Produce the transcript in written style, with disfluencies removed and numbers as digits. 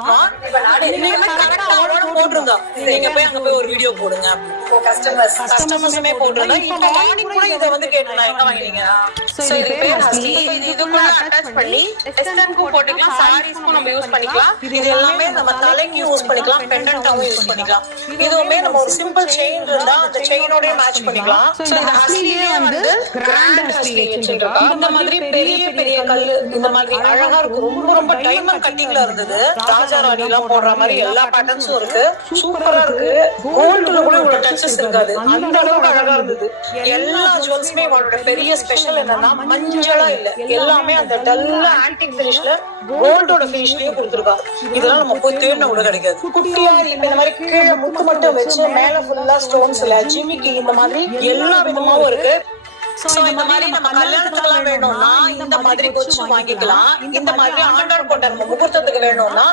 இருக்கோம். நீங்க கரெக்டா அவரோட போட்டுருங்க. நீங்க போய் அங்க போய் ஒரு வீடியோ போடுங்க. கஸ்டமர்ஸுமே போட்டுருங்க. இப்போ மார்னிங் கூட இதை வந்து கேட்டேன், எங்க வாங்கினீங்க? சோ இது பேர் ஹஸ்கி. இது இதுக்குள்ள அட்டாச் பண்ணி வெஸ்டர்னுக்கும் போட்டுக்கலாம், சாரீஸ்க்கும் நம்ம யூஸ் பண்ணிக்கலாம். இது எல்லாமே நம்ம தலைக்கு யூஸ் பண்ணிக்கலாம், பெண்டன்ட்டாவும் யூஸ் பண்ணிக்கலாம். இதுவுமே நம்ம ஒரு சிம்பிள் செயின் இருந்தா அந்த செயினோட மேட்ச் பண்ணிக்கலாம். சோ இந்த ஹஸ்கியே வந்து கிராண்ட் ஹஸ்கி வச்சிருக்கோம். இந்த மாதிரி பெரிய பெரிய கல்லு, இந்த மாதிரி அழகா இருக்கு. ரொம்ப ரொம்ப டைமண்ட் கட்டிங்ல இருந்தது. ராஜா ராணி எல்லாம் போடுற மாதிரி எல்லா பேட்டர்ன்ஸும் இருக்கு. சூப்பரா இருக்கு. கோல்டுல கூட இவ்வளவு டச்சஸ் இருக்காது, அந்த அளவுக்கு அழகா இருந்தது. எல்லா ஜுவல்ஸுமே இவங்களோட பெரிய ஸ்பெஷல் என்னன்னா மஞ்சளா இல்ல, எல்லாமே அந்த டல்ல ஆன்டிக் பினிஷ்ல கோல்டோட பினிஷ்லயே கொடுத்துருக்காங்க. இதெல்லாம் நம்ம போய் தேடின கூட கிடைக்காது. குட்டியா இந்த மாதிரி கீழே முத்து மட்டும் வச்சு மேல ஃபுல்லா ஸ்டோன்ஸ் இல்ல, ஜிமிக்கி இந்த மாதிரி எல்லா விதமாவும் இருக்கு. சோ இந்த மாதிரி நம்ம கல்யாணத்துக்குலாம் வேணும்னா இந்த மாதிரி கொச்சு வாங்கிக்கலாம். இந்த மாதிரி ஆண்டாள் கோட்டை நம்ம முகூர்த்தத்துக்கு வேணும்னா